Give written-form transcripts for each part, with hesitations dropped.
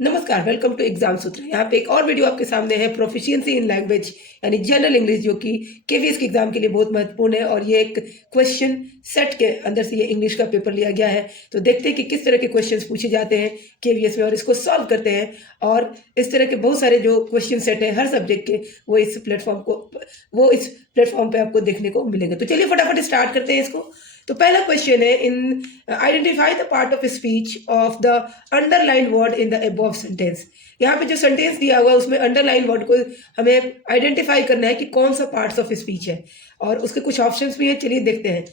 नमस्कार, welcome to exam सूत्र। यहाँ पे एक और वीडियो आपके सामने है, प्रोफिशिएंसी इन लैंग्वेज यानी जनरल इंग्लिश, जो कि केवीएस के एग्जाम के लिए बहुत महत्वपूर्ण है। और ये एक क्वेश्चन सेट के अंदर से ये इंग्लिश का पेपर लिया गया है। तो देखते हैं कि किस तरह के क्वेश्चंस पूछे जाते हैं केवीएस में और इसको सॉल्व करते हैं। और इस तरह के बहुत सारे जो क्वेश्चन सेट है हर सब्जेक्ट के, वो इस प्लेटफॉर्म पे आपको देखने को मिलेंगे। तो चलिए फटाफट स्टार्ट करते हैं इसको। तो पहला क्वेश्चन है, in identify the part of speech of the underlined word in the above sentence. यहाँ पे जो सेंटेंस दिया हुआ है उसमें अंडरलाइन वर्ड को हमें आइडेंटिफाई करना है कि कौन सा पार्ट्स ऑफ स्पीच है, और उसके कुछ ऑप्शंस भी हैं। चलिए देखते हैं।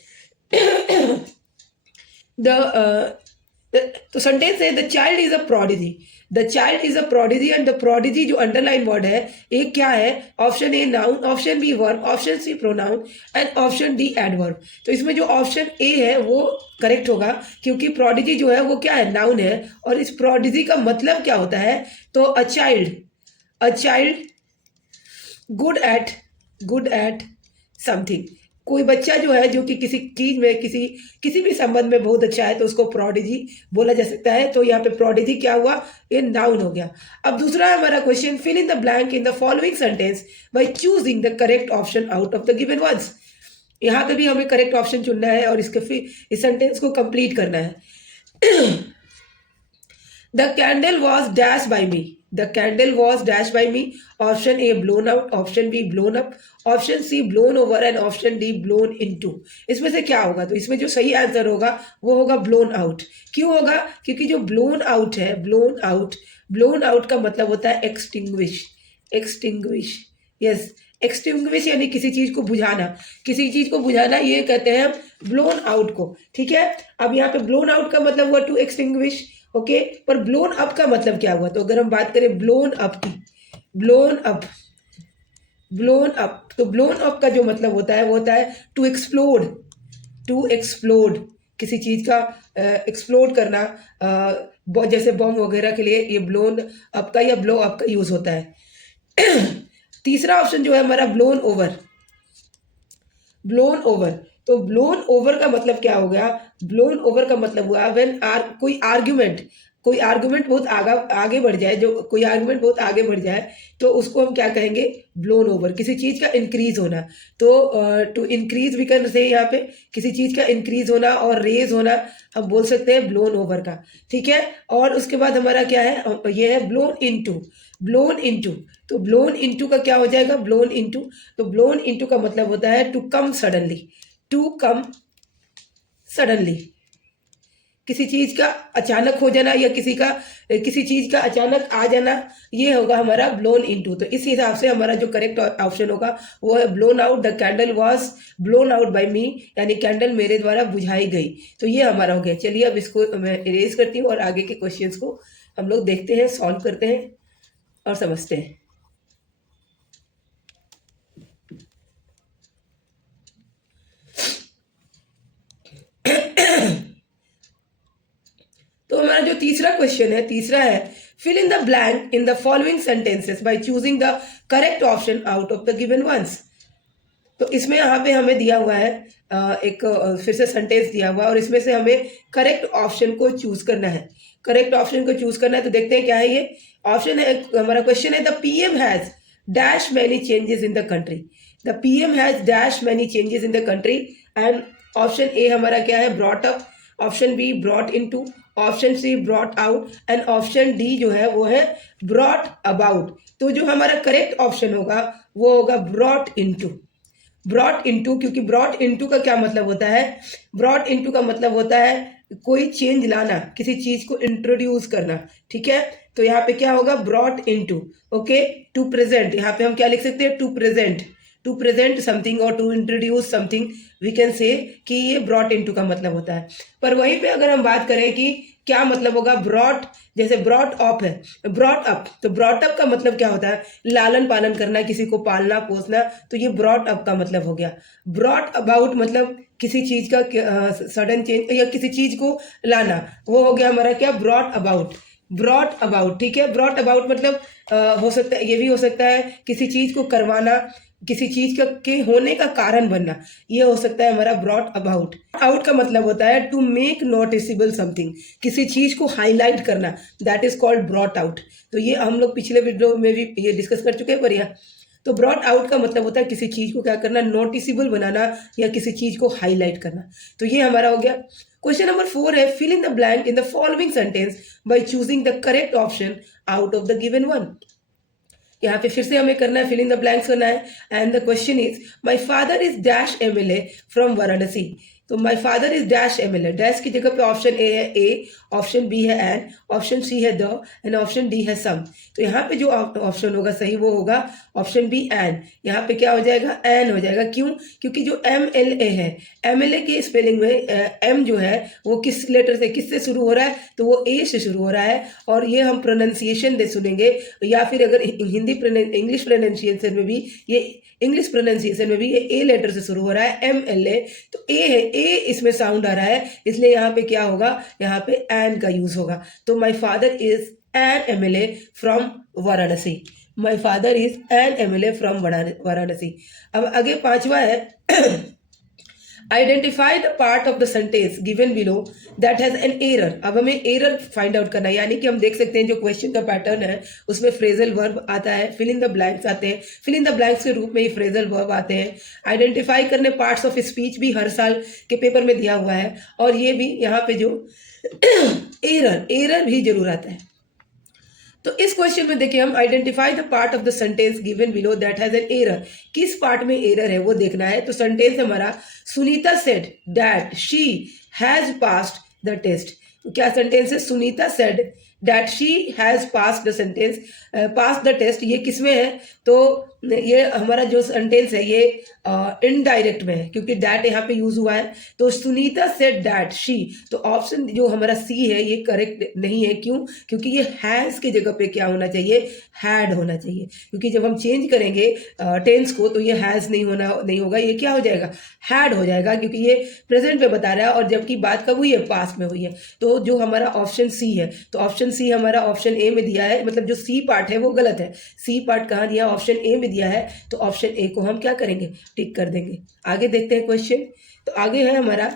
तो सेंटेंस है, the child is a prodigy. The child is a prodigy, and the prodigy जो अंडरलाइन वर्ड है एक क्या है? Option A noun, option B verb, option C pronoun and option D adverb. तो इसमें जो ऑप्शन ए है वो करेक्ट होगा, क्योंकि प्रोडिजी जो है वो क्या है? नाउन है। और इस प्रोडिजी का मतलब क्या होता है? तो a child good at something. कोई बच्चा जो है जो कि किसी चीज में किसी भी संबंध में बहुत अच्छा है, तो उसको प्रोडिजी बोला जा सकता है। तो यहाँ पे प्रोडिजी क्या हुआ? ये नाउन हो गया। अब दूसरा है हमारा question, fill in the blank in the following sentence by choosing the correct option out of the given ones. यहाँ पे भी हमें करेक्ट ऑप्शन चुनना है और इस सेंटेंस को कंप्लीट करना है। The candle was dashed by me. The candle was dashed by me. Option A blown out, option B blown up, option C blown over and option D blown into. इसमें से क्या होगा? तो इसमें जो सही आंसर होगा वो होगा blown out। क्यों होगा? क्योंकि जो blown out है, blown out का मतलब होता है extinguish। यस, एक्सटिंग्विश यानी किसी चीज को बुझाना, ये कहते हैं ब्लोन आउट को। ठीक है, अब यहाँ पे ब्लोन आउट का मतलब हुआ टू एक्सटिंग्विश। ओके, पर ब्लोन अप का मतलब क्या हुआ? तो अगर हम बात करें ब्लोन अप की, ब्लोन अप, तो ब्लोन अप का जो मतलब होता है वो होता है टू एक्सप्लोड, किसी चीज का एक्सप्लोड करना। जैसे बॉम्ब वगैरह के लिए ये ब्लोन अप का या ब्लो अप का यूज होता है। तीसरा ऑप्शन जो है हमारा ब्लोन ओवर। तो ब्लोन ओवर का मतलब क्या हो गया? ब्लोन ओवर का मतलब हुआ व्हेन कोई आर्गुमेंट बहुत आगे बढ़ जाए, तो उसको हम क्या कहेंगे? Blown over. किसी चीज का इंक्रीज होना, तो टू इंक्रीज भी कर से यहाँ पे किसी चीज का इंक्रीज होना और रेज होना हम बोल सकते हैं ब्लोन ओवर का। ठीक है, और उसके बाद हमारा क्या है? ये है ब्लोन इनटू। तो ब्लोन इनटू का क्या हो जाएगा? तो ब्लोन इनटू का मतलब होता है टू कम सडनली, किसी चीज का अचानक हो जाना या किसी चीज का अचानक आ जाना, ये होगा हमारा ब्लोन इनटू। तो इस हिसाब से हमारा जो करेक्ट ऑप्शन होगा वो है blown out. The candle was blown out by me, यानी कैंडल मेरे द्वारा बुझाई गई। तो ये हमारा हो गया। चलिए अब इसको मैं इरेज करती हूँ और आगे के क्वेश्चंस को हम लोग देखते हैं, सॉल्व करते हैं और समझते हैं। तो हमारा जो तीसरा क्वेश्चन है, fill in the blank in the following sentences by choosing the correct option out of the given ones. तो इसमें यहाँ पे हमें दिया हुआ है फिर से सेंटेंस दिया हुआ है और इसमें से हमें करेक्ट ऑप्शन को चूज करना है। तो देखते हैं क्या है ये ऑप्शन है। हमारा क्वेश्चन है, the PM has dash many changes in the country. The PM has dash many changes in the country, and option A हमारा क्या है? Brought up, option B brought into, option C brought out and option D जो है वो है brought about. तो जो हमारा करेक्ट ऑप्शन होगा वो होगा ब्रॉट इनटू, क्योंकि ब्रॉट इनटू का क्या मतलब होता है? ब्रॉट इनटू का मतलब होता है कोई चेंज लाना, किसी चीज को इंट्रोड्यूस करना। ठीक है, तो यहाँ पे क्या होगा? Brought into. Okay, to present, यहाँ पे हम क्या लिख सकते हैं? टू प्रेजेंट समथिंग और to introduce something, we can say कि ये ब्रॉट इनटू का मतलब होता है। पर वहीं पे अगर हम बात करें कि क्या मतलब होगा ब्रॉट, जैसे ब्रॉट अप है, ब्रॉट अप, तो ब्रॉट अप का मतलब क्या होता है? लालन पालन करना, किसी को पालना पोसना, तो ये ब्रॉट अप का मतलब हो गया। ब्रॉट अबाउट मतलब किसी चीज का सडन चेंज या किसी चीज को लाना, वो हो गया हमारा क्या? Brought about. ठीक है, ब्रॉट अबाउट मतलब हो सकता है, ये भी हो सकता है किसी चीज को करवाना, किसी चीज का के होने का कारण बनना, ये हो सकता है हमारा ब्रॉट अबाउट। आउट का मतलब होता है टू मेक नोटिसेबल समथिंग, किसी चीज को हाईलाइट करना, that is called brought out. तो ये हम लोग पिछले वीडियो में भी ये डिस्कस कर चुके हैं बढ़िया। तो ब्रॉट आउट का मतलब होता है किसी चीज को क्या करना, नोटिसेबल बनाना या किसी चीज को हाईलाइट करना। तो ये हमारा हो गया। क्वेश्चन नंबर 4 है fill in the blank in the following sentence by choosing the correct option out of the given one. यहाँ पे फिर से हमें करना है, फिल इन द ब्लैंक्स करना है। And the question is my father is dash MLA from Varanasi. तो my father is dash MLA, dash की जगह पे ऑप्शन ए है ए, ऑप्शन बी है एन, ऑप्शन सी है द एंड ऑप्शन डी है सम। तो यहाँ पे जो ऑप्शन होगा सही वो होगा ऑप्शन बी एन। यहाँ पे क्या हो जाएगा, एन हो जाएगा। क्यों? क्योंकि जो एम एल ए है, एम एल ए के स्पेलिंग में एम जो है वो किस लेटर से, किससे शुरू हो रहा है, तो वो ए से शुरू हो रहा है। और ये हम प्रोनाउंसिएशन दे सुनेंगे, या फिर अगर हिंदी इंग्लिश प्रोनाउंसिएशन में भी ये इंग्लिश प्रोनाउंसिएशन में भी ये ए लेटर से शुरू हो रहा है, एम एल ए। तो ए है, ए इसमें साउंड आ रहा है, इसलिए यहाँ पे क्या होगा, यहाँ पे एन का यूज होगा। तो my father is an MLA from Varanasi. My father is an MLA from Varanasi. अब आगे पांचवा है identify the part of the sentence given below that has an error. अब हमें एरर फाइंड आउट करना है, यानी कि हम देख सकते हैं जो क्वेश्चन का पैटर्न है उसमें फ्रेजल वर्ब आता है, फिल इन द ब्लैंक्स आते हैं, फिल इन द ब्लैंक्स के रूप में ही फ्रेजल वर्ब आते हैं। आइडेंटिफाई करने पार्ट्स ऑफ स्पीच भी हर साल के पेपर में दिया हुआ है, और ये भी यहाँ पे जो एरर भी जरूर आता है। तो इस क्वेश्चन में देखिए हम identify the part of the sentence given below that has an error, किस पार्ट में एरर है वो देखना है। तो सेंटेंस हमारा Sunita said that she has passed the test. तो क्या सेंटेंस है, Sunita said that she has passed the sentence, pass the test, ये किसमें है, तो ये हमारा जो सेंटेंस है ये इनडायरेक्ट में है, क्योंकि दैट यहाँ पे यूज हुआ है। तो सुनीता सेड दैट शी, तो ऑप्शन जो हमारा सी है ये करेक्ट नहीं है। क्यों? क्योंकि ये हैज की जगह पे क्या होना चाहिए, हैड होना चाहिए। क्योंकि जब हम चेंज करेंगे टेंस को तो ये हैज नहीं होगा, ये क्या हो जाएगा, हैड हो जाएगा, क्योंकि ये प्रेजेंट में बता रहा है और जबकि बात कब हुई है, पास्ट में हुई है। तो जो हमारा ऑप्शन सी है, तो ऑप्शन सी हमारा ऑप्शन ए में दिया है, मतलब जो सी पार्ट है वो गलत है। सी पार्ट कहाँ दिया, ऑप्शन ए में दिया है, तो ऑप्शन ए को हम क्या करेंगे, टिक कर देंगे। आगे देखते हैं क्वेश्चन। तो आगे है हमारा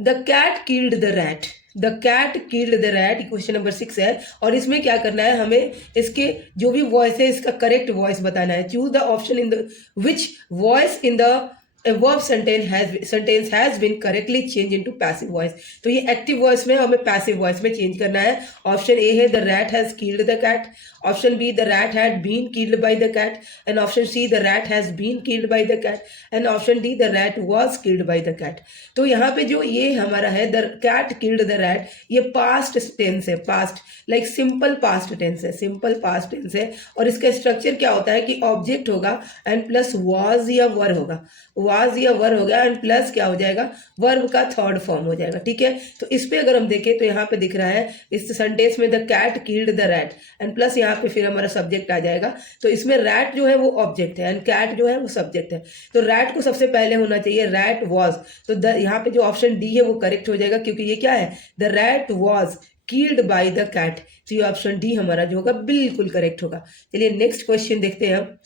the cat killed the rat. The cat killed the rat, question number 6 है, और इसमें क्या करना है, हमें इसके जो भी वॉइस है इसका करेक्ट वॉइस बताना है। Choose the option in the which voice in the verb sentence has been correctly changed into passive voice। तो ये एक्टिव वॉइस में हमें पैसिव वॉइस में चेंज करना है। ऑप्शन ए है the rat has killed the cat, option B the rat had been killed by the cat, and option C the rat has been killed by the cat, and option D the rat was killed by the cat. तो यहाँ पे जो ये हमारा है the cat killed the rat, ये past tense है, past like simple past tense है, सिंपल पास्ट टेंस है। और इसका स्ट्रक्चर क्या होता है कि ऑब्जेक्ट होगा एंड प्लस वाज या वर्ब होगा, वाज या वर्ब हो गया एंड प्लस क्या हो जाएगा, वर्ब का थर्ड फॉर्म हो जाएगा। ठीक है, तो इस पे अगर हम देखें तो यहाँ पे दिख रहा है इस सेंटेंस में the cat killed the rat and plus यहाँ पे फिर हमारा सब्जेक्ट आ जाएगा। तो इसमें रैट जो है वो ऑब्जेक्ट है एंड कैट जो है वो सब्जेक्ट है। तो रैट को सबसे पहले होना चाहिए रैट वाज, तो यहाँ पे जो ऑप्शन डी है वो करेक्ट हो जाएगा, क्योंकि ये क्या है, the rat was killed by the cat. तो ये ऑप्शन डी हमारा जो होगा बिल्कुल करेक्ट होगा। चलिए नेक्स्ट क्वेश्चन देखते हैं हम।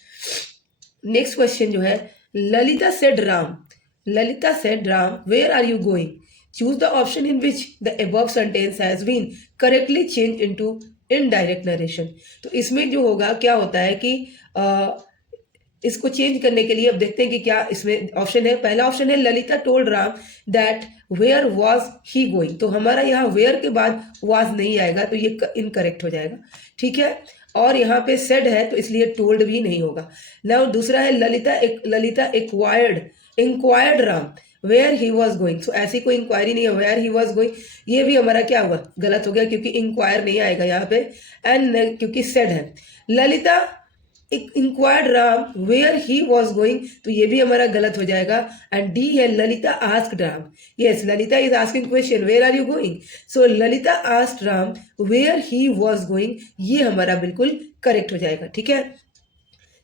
नेक्स्ट क्वेश्चन जो है Lalita said Ram, Lalita said Ram where are you going, choose the option in which the above sentence has been correctly change into indirect narration. तो इसमें जो होगा क्या होता है कि इसको चेंज करने के लिए अब देखते हैं कि क्या इसमें ऑप्शन है। पहला ऑप्शन है Lalita told Ram that where was he going, तो हमारा यहाँ वेयर के बाद वाज नहीं आएगा, तो ये इनकरेक्ट हो जाएगा। ठीक है, और यहाँ पे सेड है तो इसलिए टोल्ड भी नहीं होगा। नाउ दूसरा है Lalita inquired Ram where he was going, so ऐसी कोई इंक्वायरी नहीं है, वेयर ही वॉज गोइंग, ये भी हमारा क्या हुआ, गलत हो गया, क्योंकि इंक्वायर नहीं आएगा यहाँ पे, एंड क्योंकि सेड है। Lalita inquired Ram where he was going, तो ये भी हमारा गलत हो जाएगा। एंड डी है Lalita asked Ram, yes Lalita is asking question where are you going, so Lalita asked Ram where he was going, ये हमारा बिल्कुल करेक्ट हो जाएगा। ठीक है,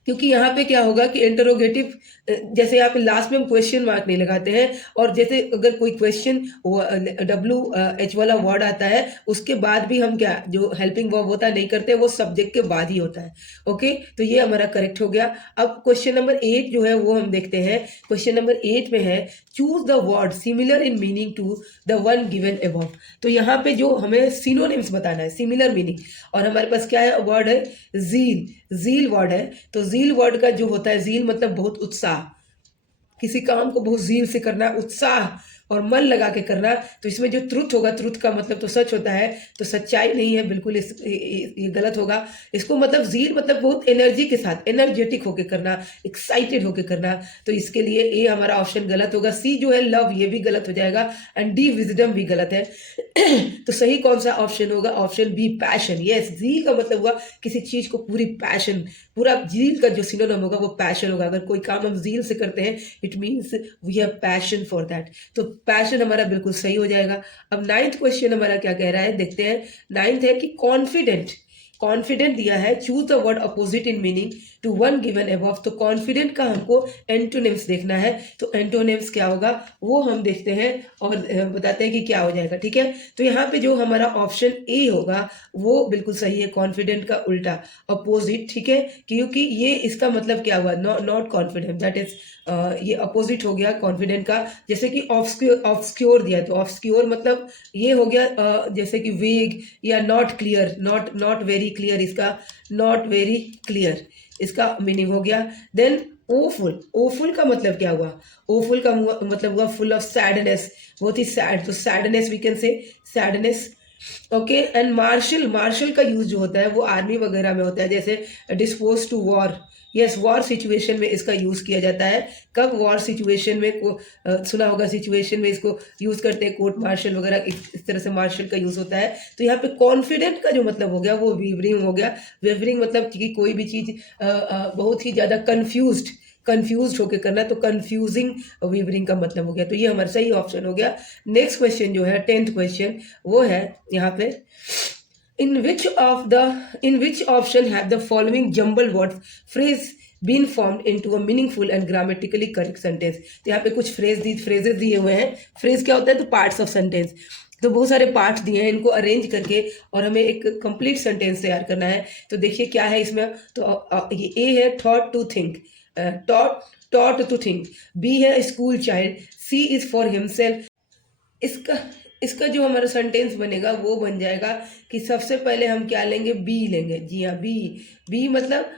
क्योंकि यहाँ पे क्या होगा कि इंटरोगेटिव, जैसे यहाँ पे लास्ट में हम क्वेश्चन मार्क नहीं लगाते हैं, और जैसे अगर कोई क्वेश्चन WH वाला वर्ड आता है उसके बाद भी हम क्या जो हेल्पिंग वर्ब होता है नहीं करते, वो सब्जेक्ट के बाद ही होता है। ओके, तो ये हमारा करेक्ट हो गया। अब क्वेश्चन नंबर 8 जो है वो हम देखते हैं। क्वेश्चन नंबर 8 में है choose the word similar in meaning to the one given above. तो यहाँ पे जो हमें सिनोनिम्स बताना है, सिमिलर मीनिंग, और हमारे पास क्या है, वर्ड है जील, जील वर्ड है। तो जील वर्ड का जो होता है, जील मतलब बहुत उत्साह, किसी काम को बहुत जील से करना, उत्साह और मन लगा के करना। तो इसमें जो ट्रुथ होगा, ट्रुथ का मतलब तो सच होता है, तो सच्चाई नहीं है बिल्कुल, ये गलत होगा। इसको मतलब जील मतलब बहुत एनर्जी के साथ, एनर्जेटिक होके करना, एक्साइटेड होके करना। तो इसके लिए ए हमारा ऑप्शन गलत होगा। सी जो है लव, ये भी गलत हो जाएगा, एंड डी विजडम भी गलत है। तो सही कौन सा ऑप्शन होगा, ऑप्शन बी पैशन। यस, जील का मतलब हुआ किसी चीज को पूरी पैशन, पूरा जील का जो सिनोनिम होगा वो पैशन होगा। अगर कोई काम हम जील से करते हैं, it means we have passion for that. तो पैशन हमारा बिल्कुल सही हो जाएगा। अब 9th क्वेश्चन हमारा क्या कह रहा है, देखते हैं। 9th है कि कॉन्फिडेंट, कॉन्फिडेंट दिया है, choose the word opposite in meaning to one given above. तो कॉन्फिडेंट का हमको एंटोनिम्स देखना है। तो एंटोनिम्स क्या होगा वो हम देखते हैं और बताते हैं कि क्या हो जाएगा। ठीक है, तो यहाँ पे जो हमारा ऑप्शन ए होगा वो बिल्कुल सही है, कॉन्फिडेंट का उल्टा, अपोजिट। ठीक है, क्योंकि ये इसका मतलब क्या हुआ, नॉट कॉन्फिडेंट, दैट इज ये अपोजिट हो गया कॉन्फिडेंट का। जैसे कि ऑब्सक्योर दिया, तो ऑब्सक्योर मतलब ये हो गया जैसे कि वेग या not clear, not very clear, इसका नॉट वेरी क्लियर इसका मीनिंग हो गया। देन ओफुल, ओफुल का मतलब क्या हुआ, ओफुल का मतलब हुआ फुल ऑफ सैडनेस, बहुत ही सैड, तो sadness we can say sadness. Okay, and martial, martial का यूज जो होता है वो आर्मी वगैरह में होता है, जैसे dispose to war. Yes, war situation में इसका यूज किया जाता है। कब, वॉर सिचुएशन में सुना होगा, सिचुएशन में इसको यूज करते हैं, कोर्ट मार्शल वगैरह, इस तरह से मार्शल का यूज होता है। तो यहाँ पे कॉन्फिडेंट का जो मतलब हो गया वो वेवरिंग हो गया। वेवरिंग मतलब कि कोई भी चीज बहुत ही ज्यादा कंफ्यूज्ड होके करना, तो कंफ्यूजिंग वेवरिंग का मतलब हो गया। तो ये हमारा सही ऑप्शन हो गया। नेक्स्ट क्वेश्चन जो है 10th क्वेश्चन, वो है यहाँ पे in which option have the following jumbled words phrase been formed into a meaningful and grammatically correct sentence। तो यहाँ पे कुछ फ्रेजेस दिए हुए हैं। फ्रेज क्या होता है, तो पार्ट्स ऑफ सेंटेंस। तो बहुत सारे पार्ट्स दिए हैं, इनको अरेंज करके और हमें एक कंप्लीट सेंटेंस तैयार करना है। तो देखिए क्या है इसमें, तो ये ए है thought to think, taught to think. B है school child. C is for himself. इसका इसका जो हमारा सेंटेंस बनेगा वो बन जाएगा कि सबसे पहले हम क्या लेंगे, बी लेंगे। जी हाँ, बी, बी मतलब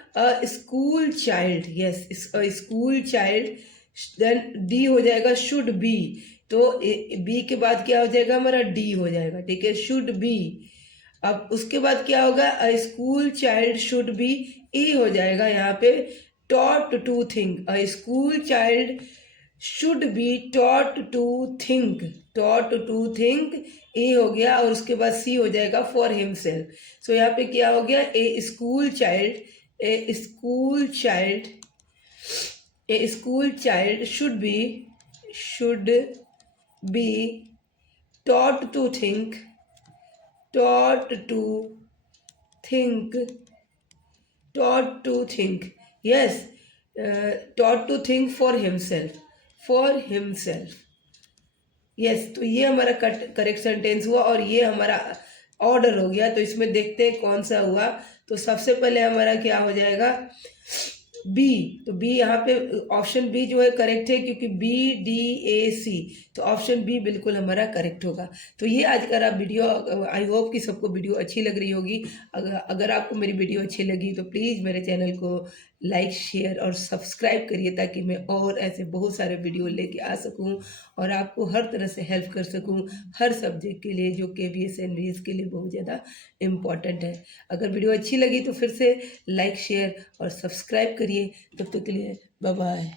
school child. Yes, school child. Then D हो जाएगा शुड बी। तो बी के बाद क्या हो जाएगा हमारा, डी हो जाएगा। ठीक है, शुड बी। अब उसके बाद क्या होगा, स्कूल चाइल्ड शुड बी, ई हो जाएगा यहाँ पे taught to think. School child should be taught to think, taught to think, A हो गया। और उसके बाद सी हो जाएगा फॉर हिमसेल्फ। सो यहाँ पे क्या हो गया, a school child, a school child, a school child should be taught to think, taught to think, taught to think, yes, taught to think for himself, for himself। Yes, तो ये हमारा correct sentence हुआ और ये हमारा order हो गया। तो इसमें देखते हैं कौन सा हुआ। तो सबसे पहले हमारा क्या हो जाएगा, बी। तो बी यहाँ पे ऑप्शन बी जो है करेक्ट है, क्योंकि बी डी ए सी, तो ऑप्शन बी बिल्कुल हमारा करेक्ट होगा। तो ये आज का वीडियो, आई होप कि सबको वीडियो अच्छी लग रही होगी। अगर आपको मेरी वीडियो अच्छी लगी तो प्लीज़ मेरे चैनल को लाइक, शेयर और सब्सक्राइब करिए, ताकि मैं और ऐसे बहुत सारे वीडियो लेके आ सकूं और आपको हर तरह से हेल्प कर सकूं, हर सब्जेक्ट के लिए, जो KVS NVS के लिए बहुत ज़्यादा इम्पॉर्टेंट है। अगर वीडियो अच्छी लगी तो फिर से लाइक, शेयर और सब्सक्राइब करिए। तब तक के लिए बाय बाय।